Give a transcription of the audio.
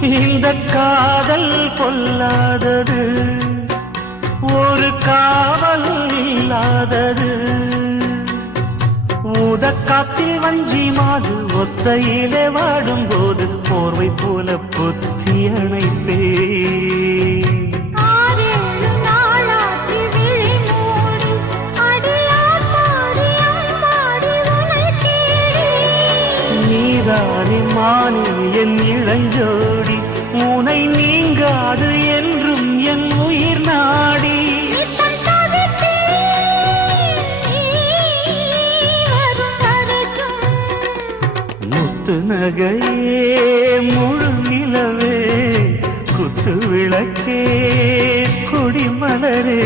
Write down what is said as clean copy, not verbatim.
இந்த காதல் பொல்லாதது, ஒரு காவல் இல்லாதது. ஊதக்காத்தில் வஞ்சி மாது ஒத்தையிலே வாடும் போது போர்வை போல பொத்தி அணைப்பே. நீதானே மானே என் இளஞ்சோடி, உனை நீங்காது என்றும் என் உயிர் நாடி. முத்து நகையே முழு நிலவே, குத்து விளக்கே கொடிமலரே.